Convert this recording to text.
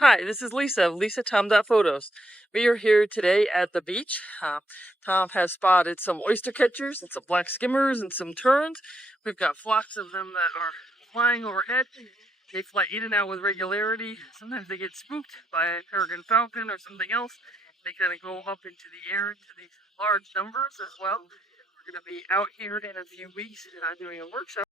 Hi, this is Lisa of LisaTom.Photos. We are here today at the beach. Tom has spotted some oyster catchers and some black skimmers and some terns. We've got flocks of them that are flying overhead. They fly in and out with regularity. Sometimes they get spooked by a peregrine falcon or something else. They kind of go up into the air into these large numbers as well. We're going to be out here in a few weeks doing a workshop.